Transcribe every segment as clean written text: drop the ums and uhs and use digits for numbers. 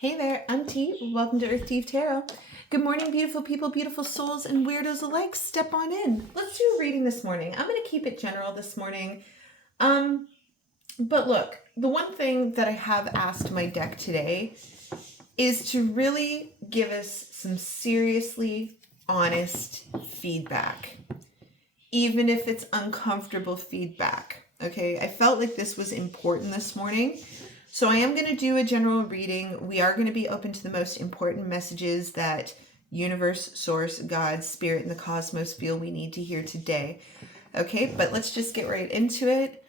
Hey there, I'm T. Welcome to Earth Eve Tarot. Good morning, beautiful people, beautiful souls, and weirdos alike. Step on in. Let's do a reading this morning. I'm going to keep it general this morning. But look, the one thing that I have asked my deck today is to really give us some seriously honest feedback, even if it's uncomfortable feedback. Okay, I felt like this was important this morning. So I am going to do a general reading. We are going to be open to the most important messages that universe, source, God, spirit, and the cosmos feel we need to hear today. Okay, but let's just get right into it.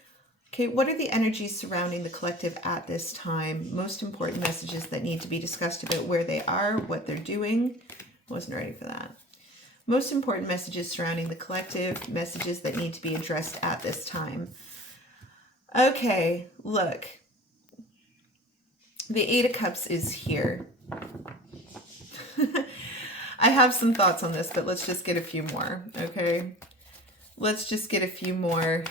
Okay, what are the energies surrounding the collective at this time? Most important messages that need to be discussed about where they are, what they're doing. Wasn't ready for that. Most important messages surrounding the collective, messages that need to be addressed at this time. Okay, look. The Eight of Cups is here. I have some thoughts on this, but let's just get a few more, okay? Let's just get a few more.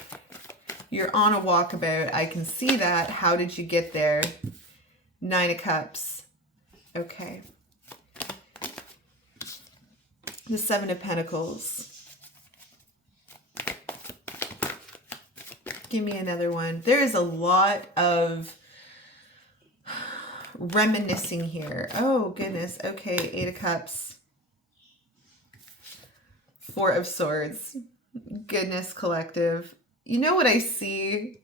You're on a walkabout. I can see that. How did you get there? Nine of Cups. Okay. The Seven of Pentacles. Give me another one. There is a lot of reminiscing here. Oh, goodness. Okay, Eight of Cups. Four of Swords. Goodness, collective. You know what I see?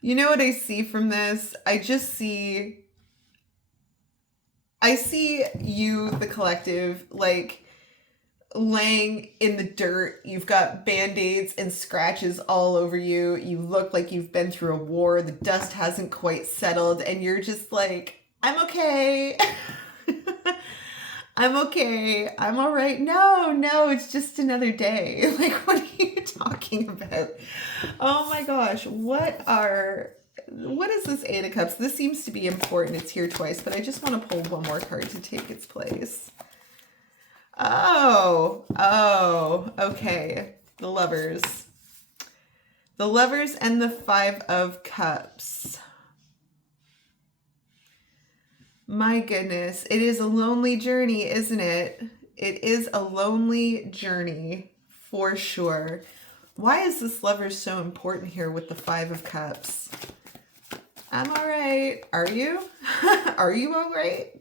You know what I see from this? I see you, the collective, like laying in the dirt. You've got band-aids and scratches all over you. You look like you've been through a war. The dust hasn't quite settled, and you're just like, I'm okay. I'm okay. I'm all right. No, it's just another day. Like, what are you talking about? Oh my gosh. What is this Eight of Cups? This seems to be important. It's here twice, but I just want to pull one more card to take its place. Oh, okay. The Lovers. The Lovers and the Five of Cups. My goodness, it is a lonely journey, isn't it? It is a lonely journey for sure. Why is this Lover so important here with the Five of Cups? I'm all right. Are you? Are you all right?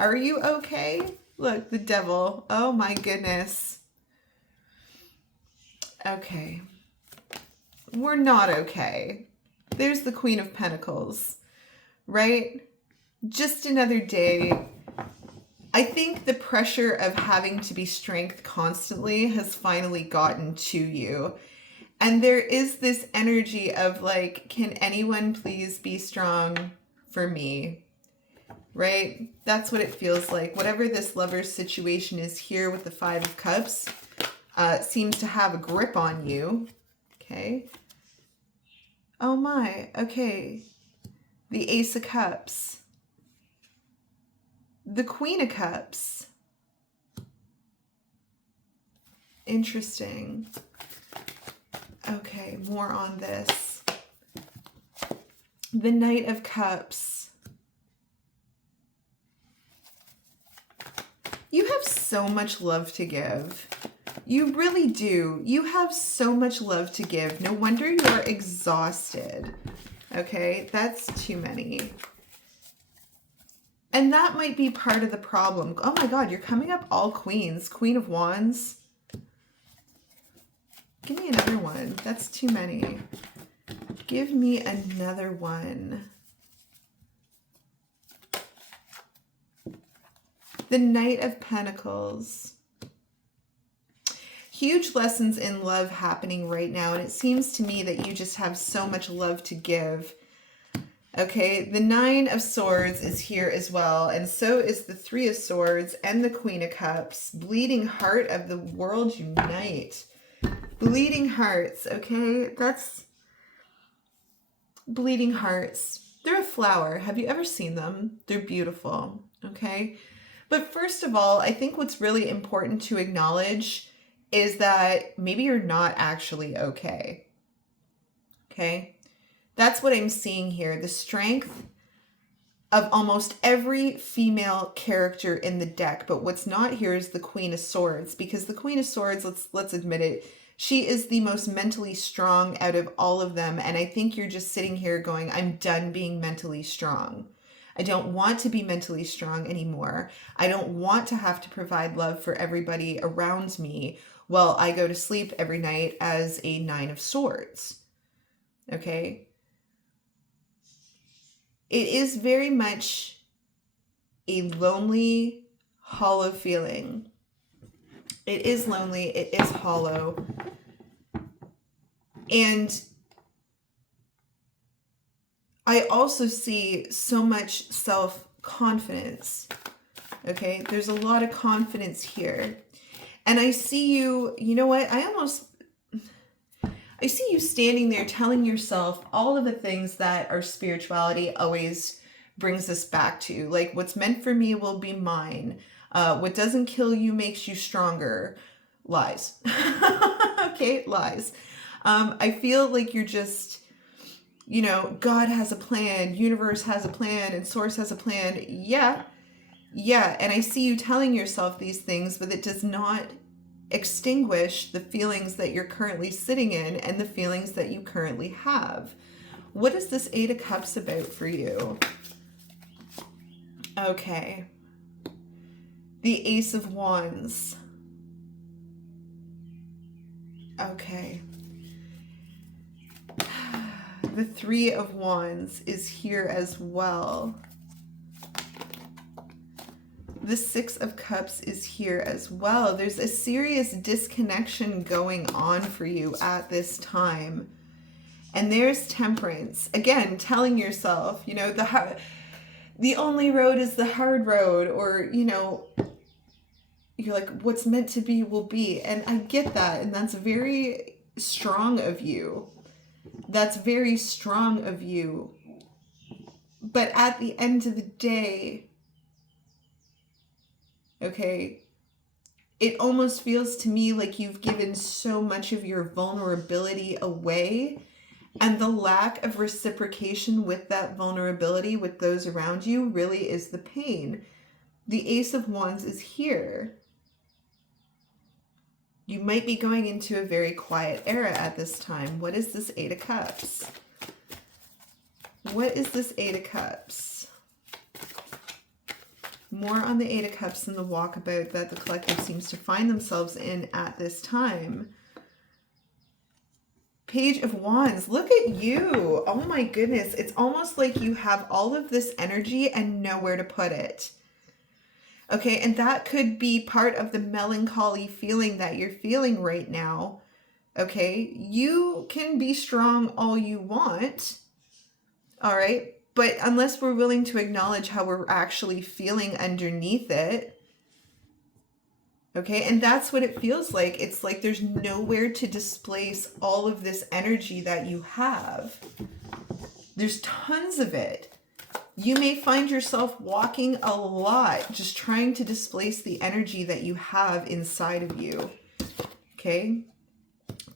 Are you okay? Look, the Devil. Oh my goodness. Okay. We're not okay. There's the Queen of Pentacles, right? Just another day. I think the pressure of having to be strength constantly has finally gotten to you. And there is this energy of like, can anyone please be strong for me? Right? That's what it feels like. Whatever this Lover's situation is here with the Five of Cups seems to have a grip on you. Okay. Oh my. Okay. The Ace of Cups. The Queen of Cups. Interesting. Okay, more on this. The Knight of Cups. You have so much love to give. You really do. You have so much love to give. No wonder you're exhausted. Okay, that's too many. And that might be part of the problem. Oh my God, you're coming up all queens. Queen of Wands. Give me another one. That's too many. Give me another one. The Knight of Pentacles. Huge lessons in love happening right now. And it seems to me that you just have so much love to give. Okay, the Nine of Swords is here as well, and so is the Three of Swords and the Queen of Cups. Bleeding heart of the world unite. Bleeding hearts, okay? That's bleeding hearts. They're a flower. Have you ever seen them? They're beautiful, okay? But first of all, I think what's really important to acknowledge is that maybe you're not actually okay, okay? That's what I'm seeing here. The strength of almost every female character in the deck. But what's not here is the Queen of Swords, because the Queen of Swords, let's admit it, she is the most mentally strong out of all of them. And I think you're just sitting here going, I'm done being mentally strong. I don't want to be mentally strong anymore. I don't want to have to provide love for everybody around me while I go to sleep every night as a Nine of Swords. Okay? It is very much a lonely, hollow feeling. It is lonely. It is hollow. And I also see so much self-confidence. Okay? There's a lot of confidence here. And I see you, you know what? I see you standing there telling yourself all of the things that our spirituality always brings us back to. Like, what's meant for me will be mine. What doesn't kill you makes you stronger. Lies. Okay, lies. I feel like you're just, you know, God has a plan, universe has a plan, and source has a plan. Yeah. And I see you telling yourself these things, but it does not extinguish the feelings that you're currently sitting in and the feelings that you currently have. What is this Eight of Cups about for you? Okay. The Ace of Wands. Okay. The Three of Wands is here as well. The Six of Cups is here as well. There's a serious disconnection going on for you at this time. And there's Temperance. Again, telling yourself, you know, the only road is the hard road. Or, you know, you're like, what's meant to be will be. And I get that. And that's very strong of you. That's very strong of you. But at the end of the day, okay, it almost feels to me like you've given so much of your vulnerability away, and the lack of reciprocation with that vulnerability with those around you really is the pain. The Ace of Wands is here. You might be going into a very quiet era at this time. What is this Eight of Cups? What is this Eight of Cups? More on the Eight of Cups and the walkabout that the collective seems to find themselves in at this time. Page of Wands. Look at you. Oh my goodness. It's almost like you have all of this energy and nowhere to put it. Okay, and that could be part of the melancholy feeling that you're feeling right now. Okay, you can be strong all you want. All right. But unless we're willing to acknowledge how we're actually feeling underneath it, okay, and that's what it feels like. It's like there's nowhere to displace all of this energy that you have. There's tons of it. You may find yourself walking a lot, just trying to displace the energy that you have inside of you, okay?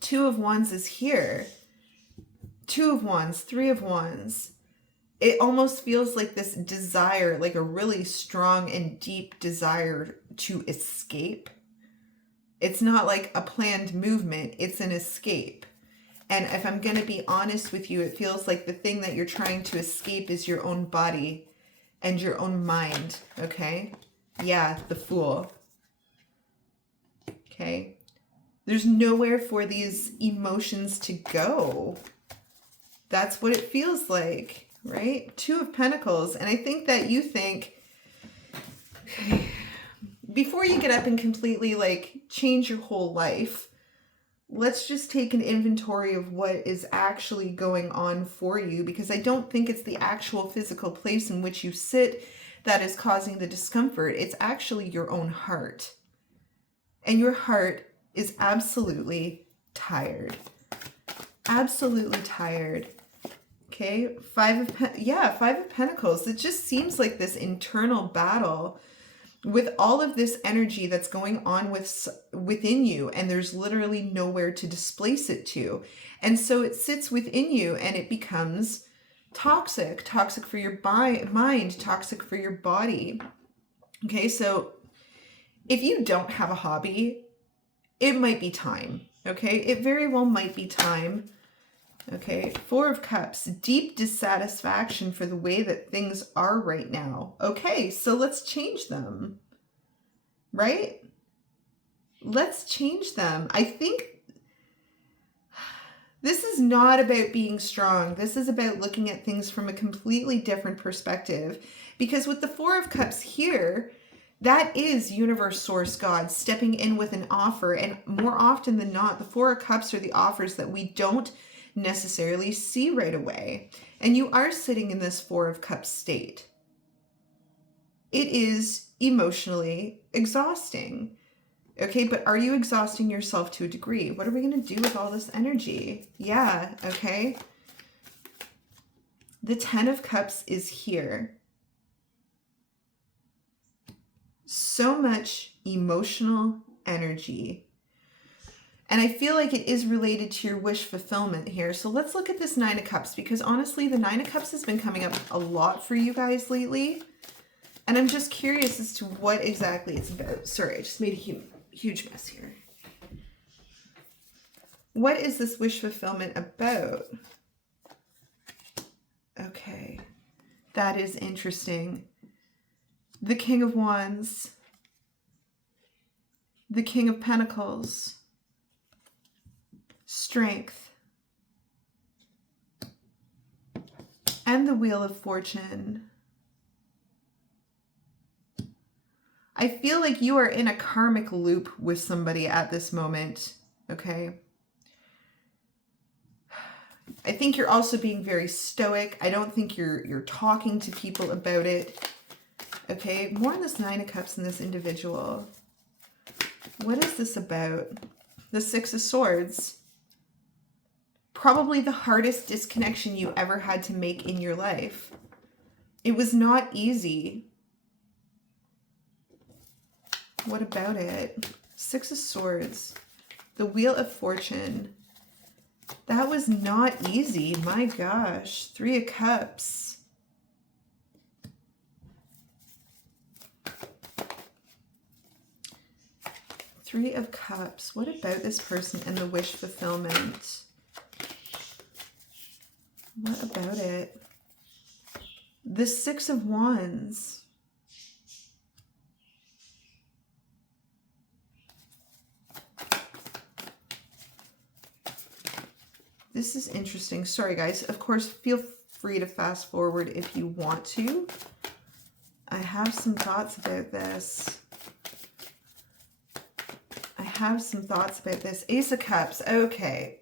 Two of Wands is here. Two of Wands, Three of Wands. It almost feels like this desire, like a really strong and deep desire to escape. It's not like a planned movement, it's an escape. And if I'm going to be honest with you, it feels like the thing that you're trying to escape is your own body and your own mind, okay? Yeah, the Fool. Okay? There's nowhere for these emotions to go. That's what it feels like. Right? Two of Pentacles. And I think that you think, okay, before you get up and completely like change your whole life, let's just take an inventory of what is actually going on for you, because I don't think it's the actual physical place in which you sit that is causing the discomfort. It's actually your own heart. And your heart is absolutely tired. Absolutely tired. Okay, Five of Pentacles. It just seems like this internal battle with all of this energy that's going on within you, and there's literally nowhere to displace it to. And so it sits within you and it becomes Toxic for your mind, toxic for your body. Okay, so if you don't have a hobby, it might be time. Okay, it very well might be time. Okay, Four of Cups, deep dissatisfaction for the way that things are right now. Okay, so let's change them, right? Let's change them. I think this is not about being strong. This is about looking at things from a completely different perspective. Because with the Four of Cups here, that is universe, source, God stepping in with an offer. And more often than not, the Four of Cups are the offers that we don't necessarily see right away. And you are sitting in this Four of Cups state. It is emotionally exhausting. Okay, but are you exhausting yourself to a degree? What are we going to do with all this energy? Yeah, okay. The Ten of Cups is here. So much emotional energy. And I feel like it is related to your wish fulfillment here. So let's look at this Nine of Cups, because honestly, the Nine of Cups has been coming up a lot for you guys lately. And I'm just curious as to what exactly it's about. Sorry, I just made a huge mess here. What is this wish fulfillment about? Okay, that is interesting. The King of Wands, the King of Pentacles, Strength, and the Wheel of Fortune. I feel like you are in a karmic loop with somebody at this moment, okay? I think you're also being very stoic. I don't think you're talking to people about it. Okay, more on this Nine of Cups and this individual. What is this about? The Six of Swords. Probably the hardest disconnection you ever had to make in your life. It was not easy. What about it? Six of Swords. The Wheel of Fortune. That was not easy. My gosh. Three of Cups. Three of Cups. What about this person and the wish fulfillment? What about it? The Six of Wands. This is interesting. Sorry, guys. Of course, feel free to fast forward if you want to. I have some thoughts about this. Ace of Cups. Okay.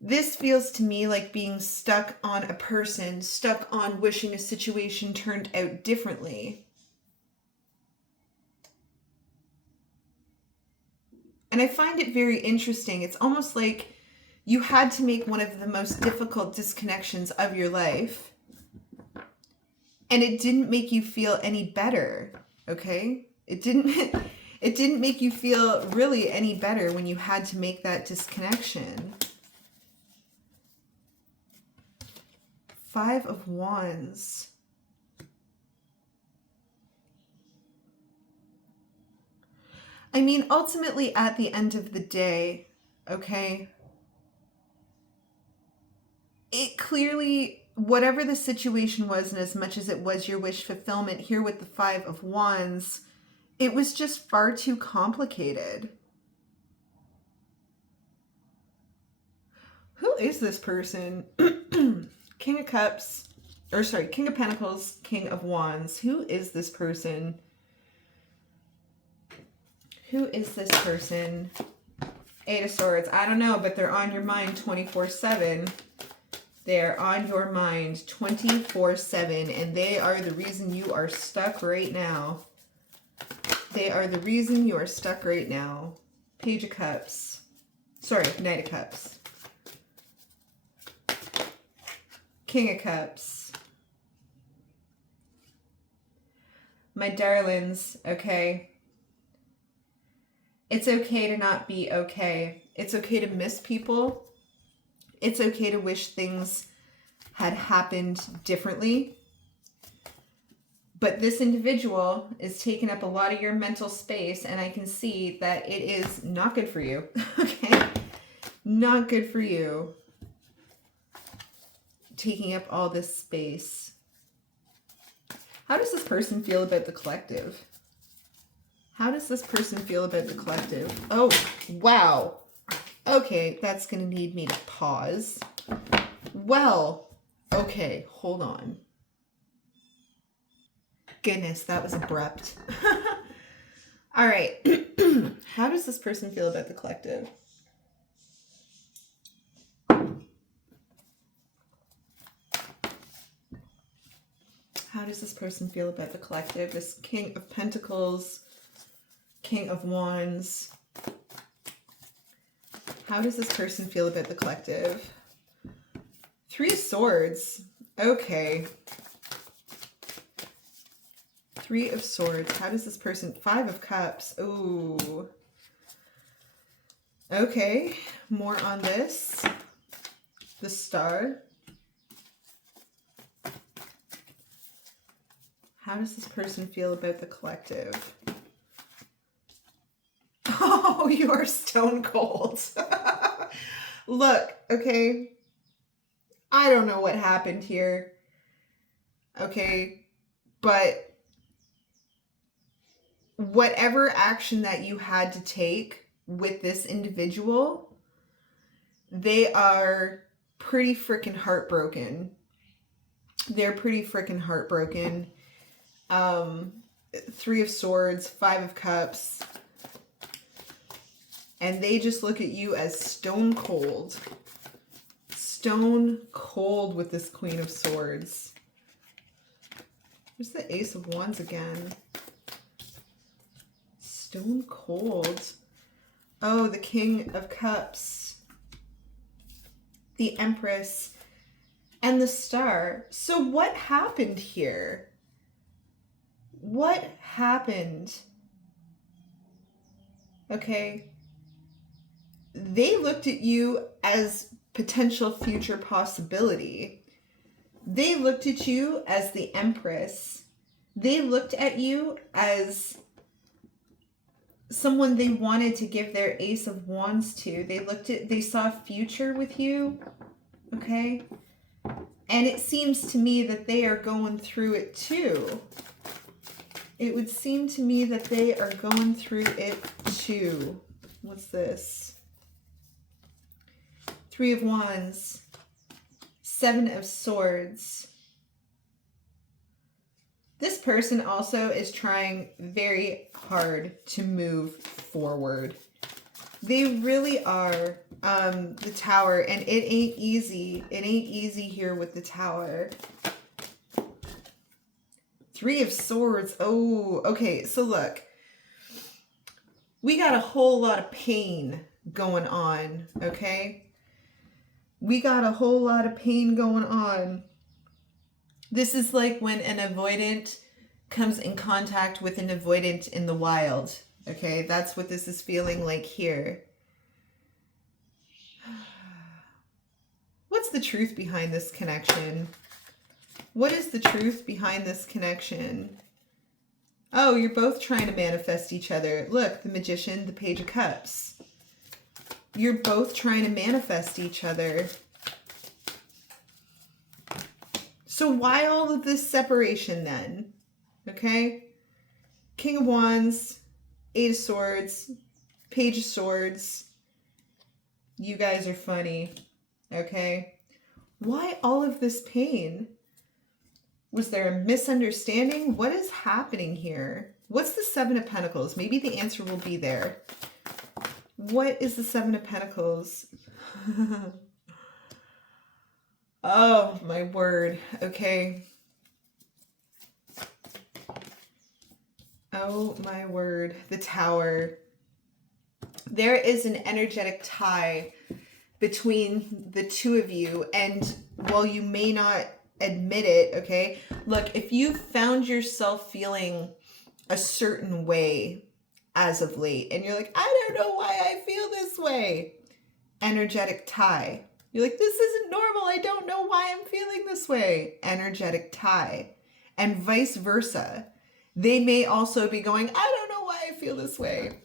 This feels to me like being stuck on a person, stuck on wishing a situation turned out differently. And I find it very interesting. It's almost like you had to make one of the most difficult disconnections of your life, and it didn't make you feel any better, okay? It didn't make you feel really any better when you had to make that disconnection. Five of Wands. I mean, ultimately, at the end of the day, okay, it clearly, whatever the situation was, and as much as it was your wish fulfillment here with the Five of Wands, it was just far too complicated. Who is this person? King of Cups, or sorry, King of Pentacles, King of Wands. Who is this person? Who is this person? Eight of Swords. I don't know, but they're on your mind 24/7. They're on your mind 24/7, and they are the reason you are stuck right now. They are the reason you are stuck right now. Page of Cups. Sorry, Knight of Cups. King of Cups. My darlings, okay? It's okay to not be okay. It's okay to miss people. It's okay to wish things had happened differently. But this individual is taking up a lot of your mental space, and I can see that it is not good for you. Okay? Not good for you. Taking up all this space. How does this person feel about the collective? How does this person feel about the collective? Oh, wow. Okay, that's going to need me to pause. Well, okay, hold on. Goodness, that was abrupt. All right. How does this person feel about the collective? How does this person feel about the collective? This King of Pentacles, King of Wands. How does this person feel about the collective? Three of Swords. Okay. Three of Swords. How does this person... Five of Cups. Ooh. Okay. More on this. The Star. How does this person feel about the collective? Oh, you are stone cold. Look, okay. I don't know what happened here. Okay. But whatever action that you had to take with this individual, they are pretty freaking heartbroken. They're pretty freaking heartbroken. Three of Swords, Five of Cups. And they just look at you as stone cold. Stone cold with this Queen of Swords. There's the Ace of Wands again. Stone cold. Oh, the King of Cups. The Empress. And the Star. So what happened here? What happened? Okay. They looked at you as potential future possibility. They looked at you as the Empress. They looked at you as someone they wanted to give their Ace of Wands to. They saw a future with you. Okay? And it seems to me that they are going through it too. It would seem to me that they are going through it too. What's this? Three of Wands. Seven of Swords. This person also is trying very hard to move forward. They really are. The Tower. And it ain't easy. It ain't easy here with the Tower. Three of Swords. Oh, okay. So look. We got a whole lot of pain going on. Okay? We got a whole lot of pain going on. This is like when an avoidant comes in contact with an avoidant in the wild. Okay? That's what this is feeling like here. What's the truth behind this connection? What is the truth behind this connection? Oh, you're both trying to manifest each other. Look, the Magician, the Page of Cups. You're both trying to manifest each other. So why all of this separation then? Okay? King of Wands, Eight of Swords, Page of Swords. You guys are funny. Okay? Why all of this pain? Was there a misunderstanding? What is happening here? What's the Seven of Pentacles? Maybe the answer will be there. What is the Seven of Pentacles? Oh, my word. Okay. Oh, my word. The Tower. There is an energetic tie between the two of you. And while you may not admit it, okay, look, if you found yourself feeling a certain way as of late and you're like, I don't know why I feel this way, energetic tie, You're like, this isn't normal. I don't know why I'm feeling this way. Energetic tie. And vice versa. They may also be going, I don't know why I feel this way.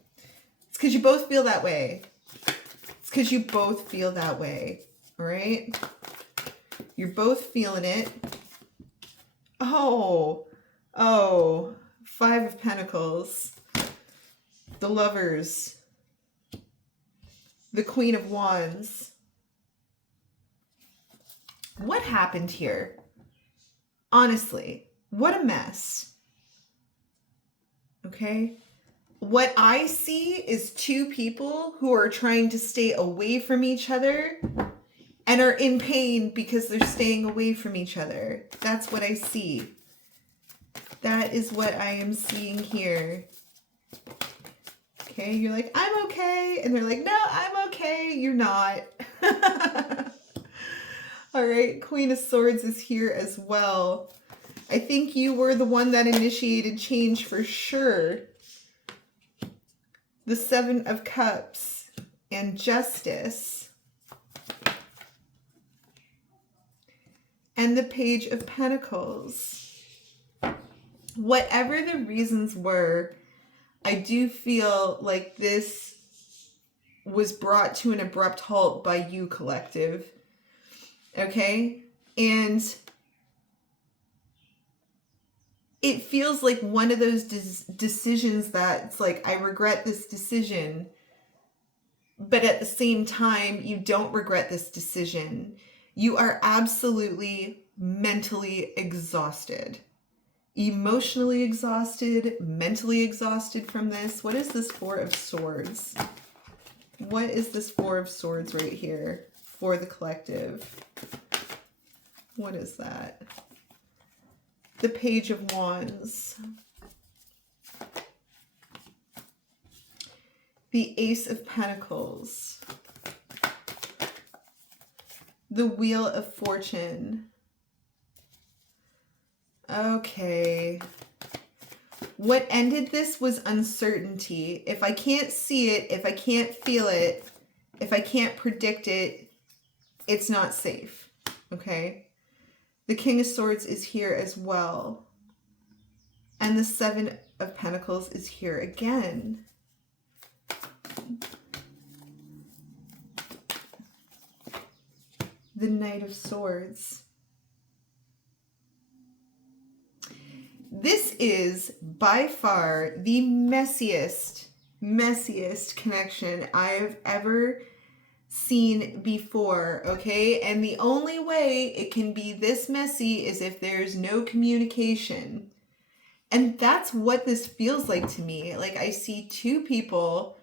It's because you both feel that way. It's because you both feel that way. All right? You're both feeling it. Oh, 5 of Pentacles. The Lovers. The Queen of Wands. What happened here? Honestly, what a mess. Okay? What I see is 2 people who are trying to stay away from each other and are in pain because they're staying away from each other. That's what I see. That is what I am seeing here. Okay, you're like, I'm okay. And they're like, no, I'm okay. You're not. All right, Queen of Swords is here as well. I think you were the one that initiated change for sure. The 7 of Cups and Justice. And the Page of Pentacles. Whatever the reasons were, I do feel like this was brought to an abrupt halt by you, collective. Okay? And it feels like one of those decisions that it's like, I regret this decision, but at the same time, you don't regret this decision. You are absolutely mentally exhausted. Emotionally exhausted, mentally exhausted from this. What is this 4 of Swords? What is this 4 of Swords right here for the collective? What is that? The Page of Wands. The Ace of Pentacles. The Wheel of Fortune. Okay. What ended this was uncertainty. If I can't see it, if I can't feel it, if I can't predict it, it's not safe. Okay? The King of Swords is here as well. And the 7 of Pentacles is here again. The Knight of Swords. This is by far the messiest connection I've ever seen before, okay? And the only way it can be this messy is if there's no communication. And that's what this feels like to me. Like, I see 2 people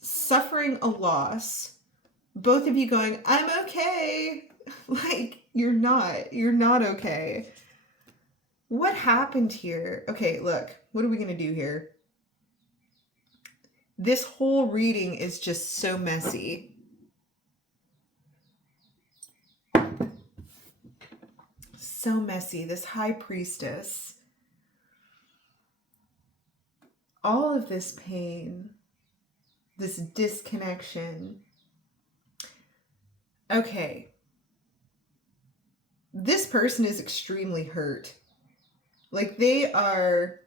suffering a loss, both of you going, I'm okay. Like, you're not okay. What happened here? Okay, look, what are we going to do here? This whole reading is just so messy. So messy. This High Priestess. All of this pain. This disconnection. Okay. This person is extremely hurt. Like, they're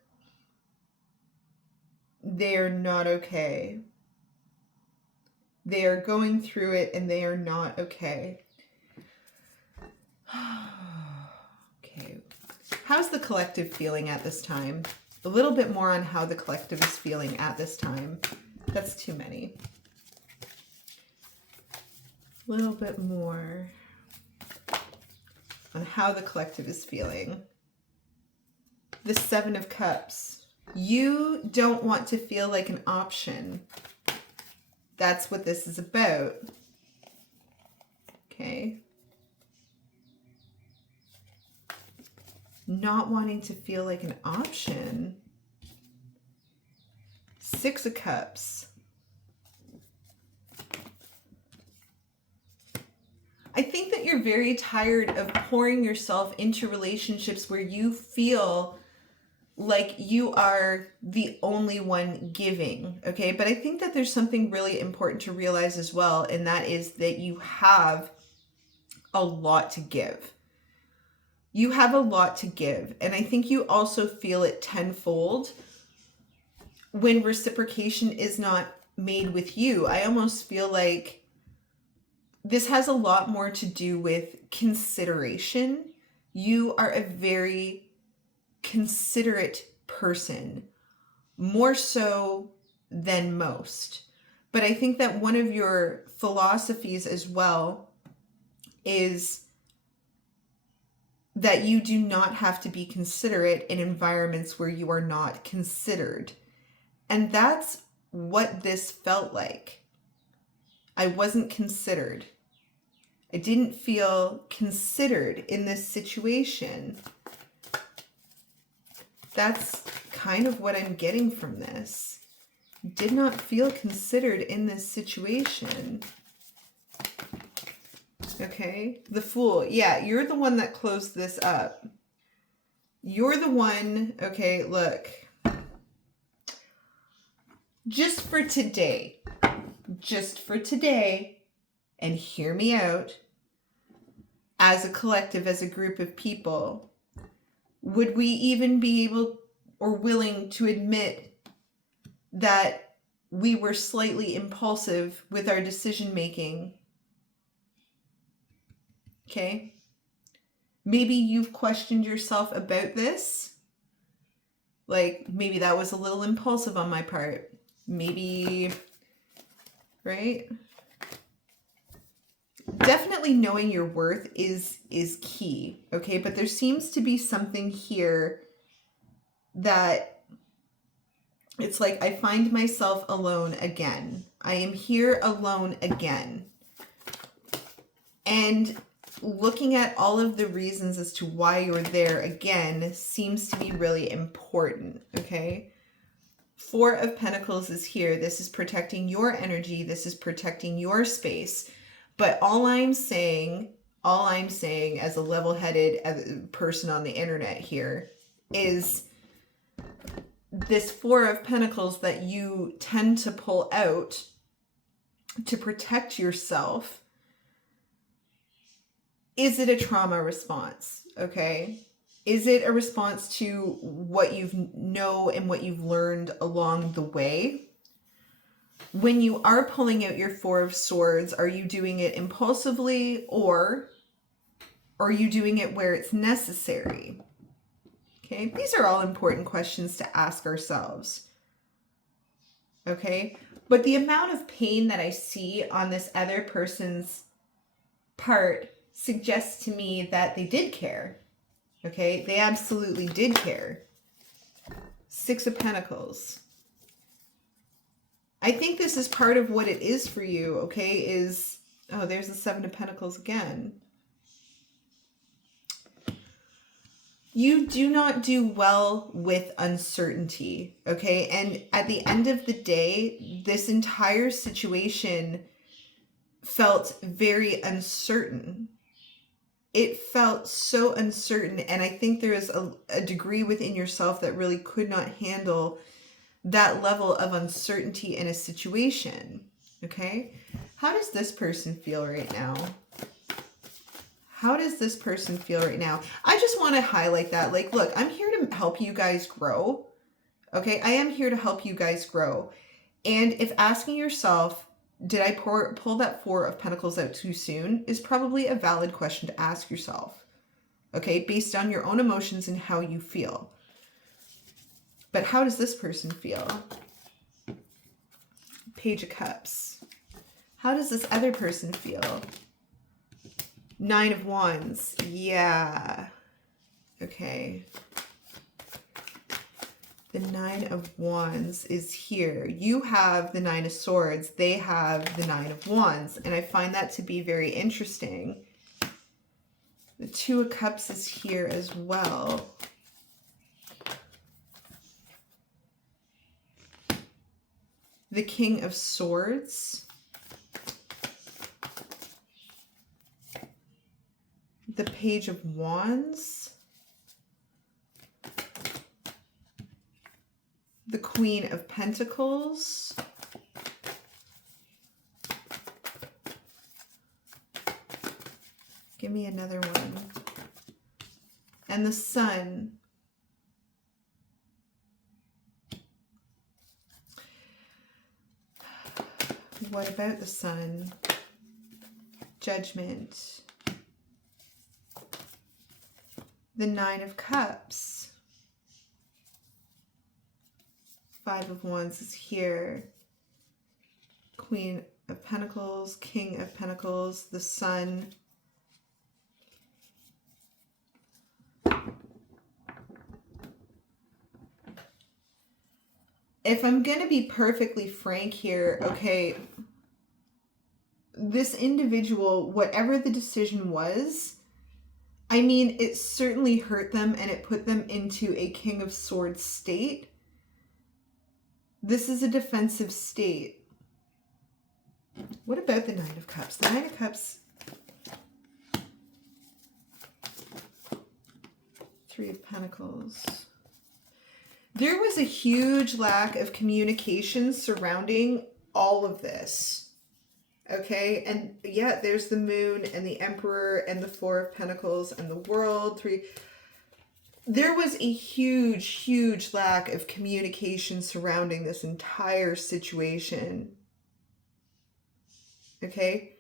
not okay. They are going through it and they are not okay. Okay. How's the collective feeling at this time? A little bit more on how the collective is feeling at this time. That's too many. A little bit more on how the collective is feeling. The 7 of Cups. You don't want to feel like an option. That's what this is about. Okay. Not wanting to feel like an option. 6 of Cups. I think that you're very tired of pouring yourself into relationships where you feel like you are the only one giving, okay? But I think that there's something really important to realize as well, and that is that you have a lot to give. You have a lot to give. And I think you also feel it tenfold when reciprocation is not made with you. I almost feel like this has a lot more to do with consideration. You are a very considerate person, more so than most. But I think that one of your philosophies as well is that you do not have to be considerate in environments where you are not considered. And that's what this felt like. I wasn't considered. I didn't feel considered in this situation. That's kind of what I'm getting from this. Did not feel considered in this situation. Okay, the Fool. Yeah, you're the one that closed this up. You're the one, okay, look. Just for today, and hear me out, as a collective, as a group of people, would we even be able or willing to admit that we were slightly impulsive with our decision making? Okay. Maybe you've questioned yourself about this. Like, maybe that was a little impulsive on my part. Maybe, right? Definitely knowing your worth is key, okay? But there seems to be something here that it's like I find myself alone again. I am here alone again. And looking at all of the reasons as to why you're there again seems to be really important, okay? Four of Pentacles is here. This is protecting your energy. This is protecting your space. But all I'm saying as a level-headed person on the internet here is this Four of Pentacles that you tend to pull out to protect yourself. Is it a trauma response? Okay. Is it a response to what you know and what you've learned along the way? When you are pulling out your Four of Swords, are you doing it impulsively or are you doing it where it's necessary? Okay, these are all important questions to ask ourselves. Okay, but the amount of pain that I see on this other person's part suggests to me that they did care. Okay, they absolutely did care. Six of Pentacles. I think this is part of what it is for you, okay, is, oh, there's the Seven of Pentacles again. You do not do well with uncertainty, okay? And at the end of the day, this entire situation felt very uncertain. It felt so uncertain, and I think there is a degree within yourself that really could not handle that level of uncertainty in a situation, okay? How does this person feel right now? How does this person feel right now? I just want to highlight that. Like, look, I'm here to help you guys grow, okay? I am here to help you guys grow. And if asking yourself, did I pull that Four of Pentacles out too soon, is probably a valid question to ask yourself, okay? Based on your own emotions and how you feel. But how does this person feel? Page of Cups. How does this other person feel? Nine of Wands. Yeah. Okay. The Nine of Wands is here. You have the Nine of Swords. They have the Nine of Wands. And I find that to be very interesting. The Two of Cups is here as well. The King of Swords. The Page of Wands. The Queen of Pentacles. Give me another one. And the Sun. What about the Sun? Judgment. The Nine of Cups. Five of Wands is here. Queen of Pentacles, King of Pentacles, the Sun. If I'm going to be perfectly frank here, okay, this individual, whatever the decision was, I mean, it certainly hurt them and it put them into a King of Swords state. This is a defensive state. What about the Nine of Cups? The Nine of Cups. Three of Pentacles. There was a huge lack of communication surrounding all of this. Okay, and yeah, there's the Moon and the Emperor and the Four of Pentacles and the World. There was a huge, huge lack of communication surrounding this entire situation. Okay,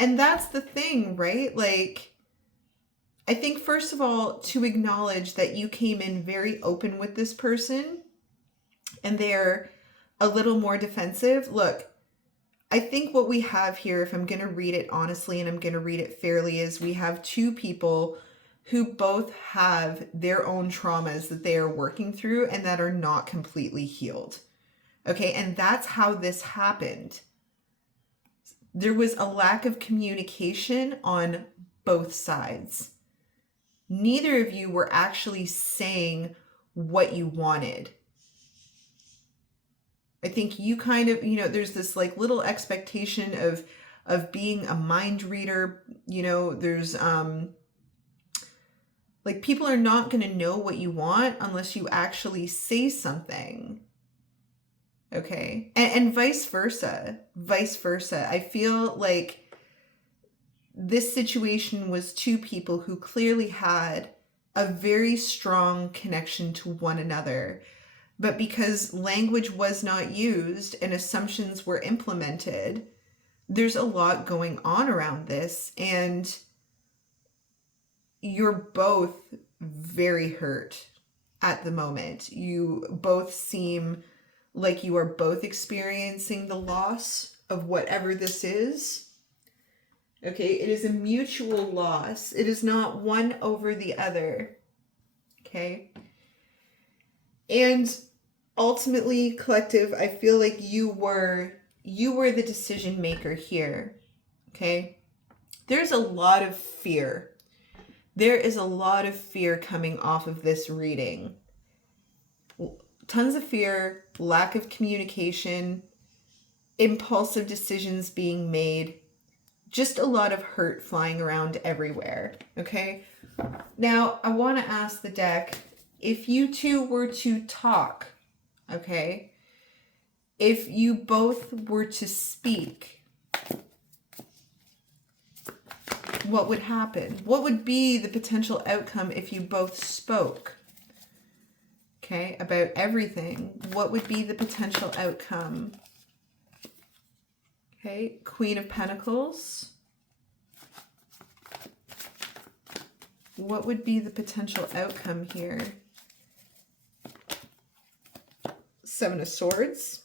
and that's the thing, right? Like, I think, first of all, to acknowledge that you came in very open with this person and they're a little more defensive. Look, I think what we have here, if I'm going to read it honestly and I'm going to read it fairly, is we have two people who both have their own traumas that they are working through and that are not completely healed. Okay, and that's how this happened. There was a lack of communication on both sides. Neither of you were actually saying what you wanted. I think you kind of, you know, there's this like little expectation of being a mind reader. You know, there's like, people are not going to know what you want unless you actually say something. Okay. And vice versa. Vice versa. I feel like this situation was two people who clearly had a very strong connection to one another. But because language was not used and assumptions were implemented, there's a lot going on around this. And you're both very hurt at the moment. You both seem like you are both experiencing the loss of whatever this is. Okay, it is a mutual loss. It is not one over the other. Okay. And ultimately, collective, I feel like you were the decision maker here. Okay. There's a lot of fear. There is a lot of fear coming off of this reading. Tons of fear, lack of communication, impulsive decisions being made. Just a lot of hurt flying around everywhere, okay? Now, I want to ask the deck, if you two were to talk, okay? If you both were to speak, what would happen? What would be the potential outcome if you both spoke? Okay, about everything. What would be the potential outcome? Okay, Queen of Pentacles. What would be the potential outcome here? Seven of Swords.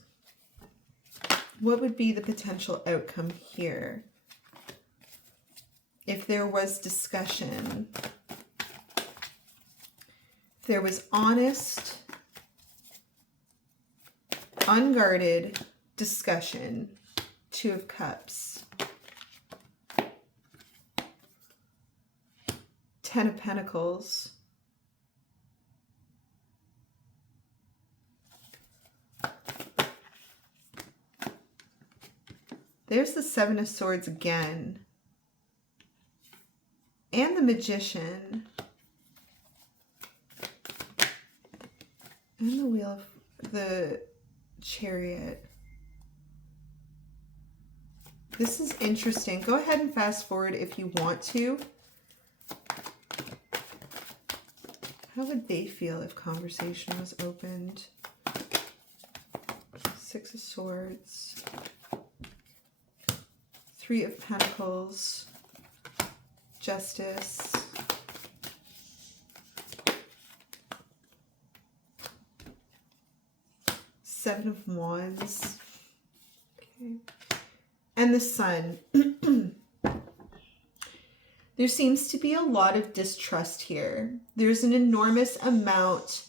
What would be the potential outcome here? If there was discussion, if there was honest, unguarded discussion. Two of Cups. Ten of Pentacles. There's the Seven of Swords again. And the Magician. And the Wheel of the Chariot. This is interesting. Go ahead and fast forward if you want to. How would they feel if conversation was opened? Six of Swords. Three of Pentacles. Justice. Seven of Wands. Okay. And the Sun. There seems to be a lot of distrust here. There's an enormous amount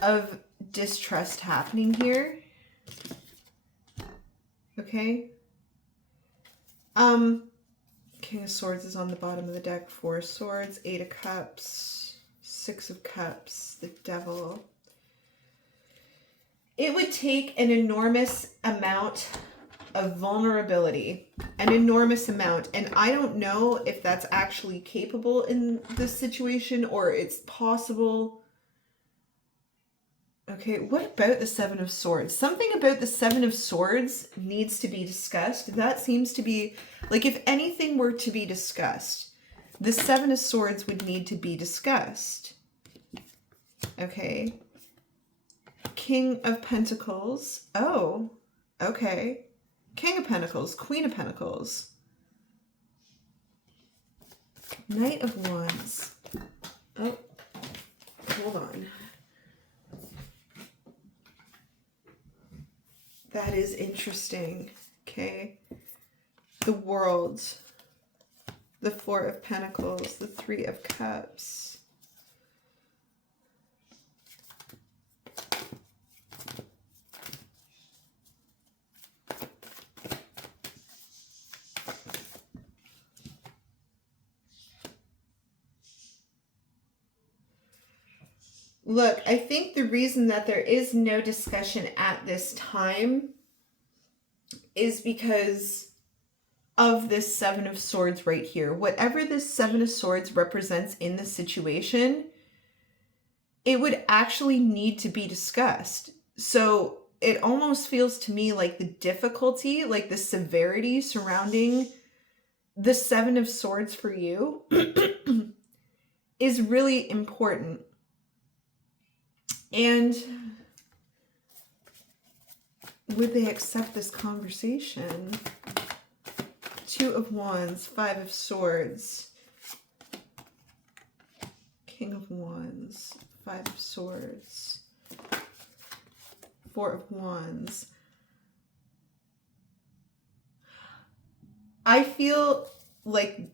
of distrust happening here. Okay. King of Swords is on the bottom of the deck. Four of Swords, Eight of Cups, Six of Cups, the Devil. It would take an enormous amount of vulnerability, an enormous amount, and I don't know if that's actually capable in this situation or it's possible. Okay, what about the Seven of Swords? Something about the Seven of Swords needs to be discussed. That seems to be, like, if anything were to be discussed, the Seven of Swords would need to be discussed. Okay. King of Pentacles. Oh, okay. King of Pentacles, Queen of Pentacles. Knight of Wands. Oh, hold on. That is interesting. Okay. The World. The Four of Pentacles. The Three of Cups. Look, I think the reason that there is no discussion at this time is because of this Seven of Swords right here. Whatever this Seven of Swords represents in the situation, it would actually need to be discussed. So it almost feels to me like the difficulty, like the severity surrounding the Seven of Swords for you is really important. And would they accept this conversation? Two of Wands, Five of Swords, King of Wands, Five of Swords, Four of Wands. I feel like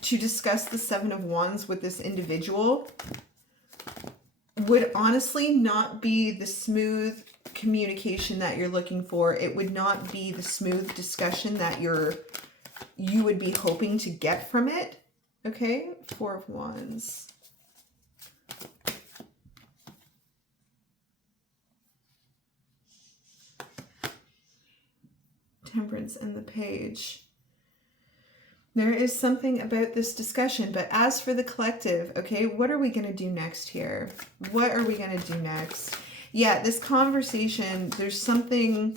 to discuss the Seven of Wands with this individual would honestly not be the smooth communication that you're looking for. It would not be the smooth discussion that you would be hoping to get from it. Okay, Four of Wands. Temperance and the Page. There is something about this discussion, but as for the collective, okay, what are we going to do next here? What are we going to do next? Yeah, this conversation, there's something,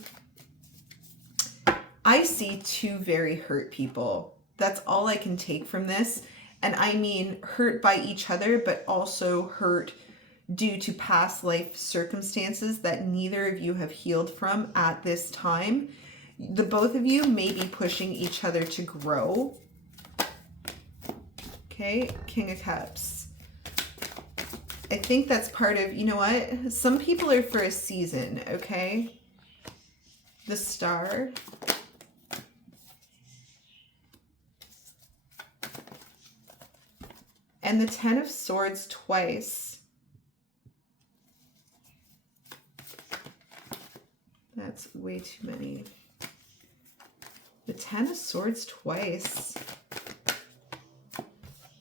I see two very hurt people. That's all I can take from this. And I mean hurt by each other, but also hurt due to past life circumstances that neither of you have healed from at this time. The both of you may be pushing each other to grow. Okay, King of Cups. I think that's part of, you know what? Some people are for a season, okay? The Star. And the Ten of Swords twice. That's way too many. The Ten of Swords twice.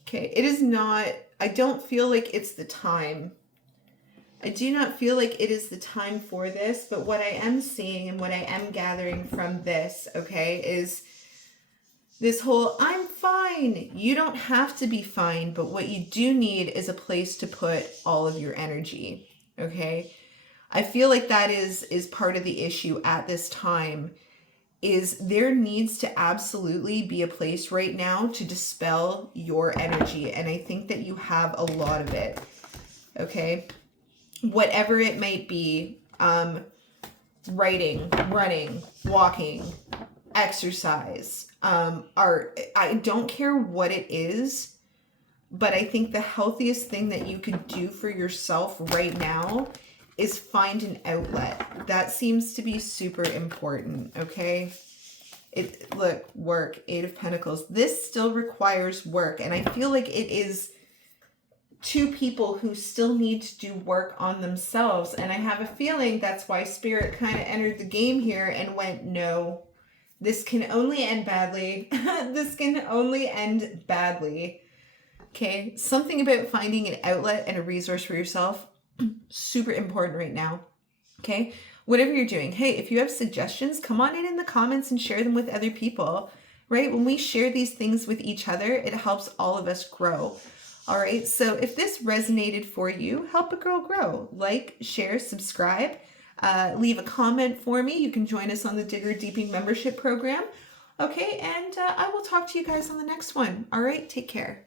Okay, it is not, I don't feel like it's the time. I do not feel like it is the time for this, but what I am seeing and what I am gathering from this, okay, is this whole, I'm fine. You don't have to be fine, but what you do need is a place to put all of your energy, okay? I feel like that is part of the issue at this time, is there needs to absolutely be a place right now to dispel your energy. And I think that you have a lot of it. okay? Whatever it might be, writing, running, walking, exercise, art. I don't care what it is, but I think the healthiest thing that you could do for yourself right now is find an outlet. That seems to be super important, okay? Look, work, Eight of Pentacles. This still requires work, and I feel like it is two people who still need to do work on themselves, and I have a feeling that's why Spirit kind of entered the game here and went, no, this can only end badly. This can only end badly. Okay, something about finding an outlet and a resource for yourself, super important right now. Okay, whatever you're doing. Hey, if you have suggestions, come on in the comments and share them with other people, right? When we share these things with each other, it helps all of us grow. All right, so if this resonated for you, help a girl grow. Like, share, subscribe, leave a comment for me. You can join us on the Digger Deeping membership program. Okay, and I will talk to you guys on the next one. All right, take care.